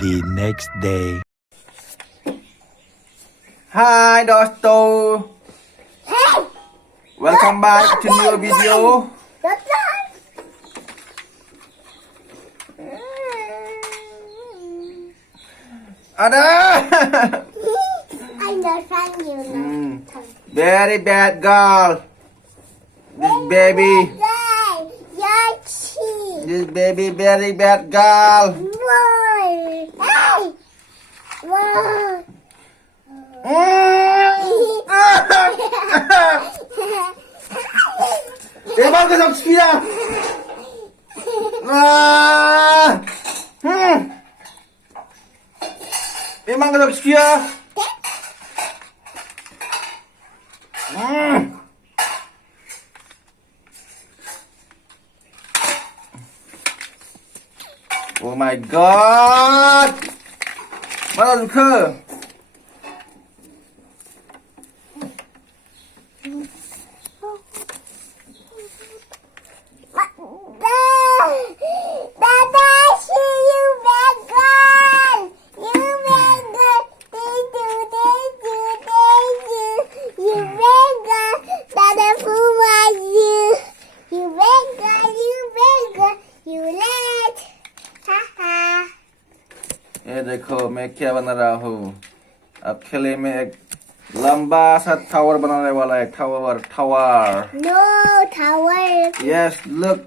The next day. Hi दोस्तों, welcome back to new video. Ada. Understand you now. Very bad girl. This baby. This baby very bad girl. Emang kesok sekian. Emang kesok sekian. Oh my god. Mana suka? ये देखो मैं क्या बना रहा हूँ। अब खेले में एक लंबा सा टावर बनाने वाला है। Tower No tower. Yes, look.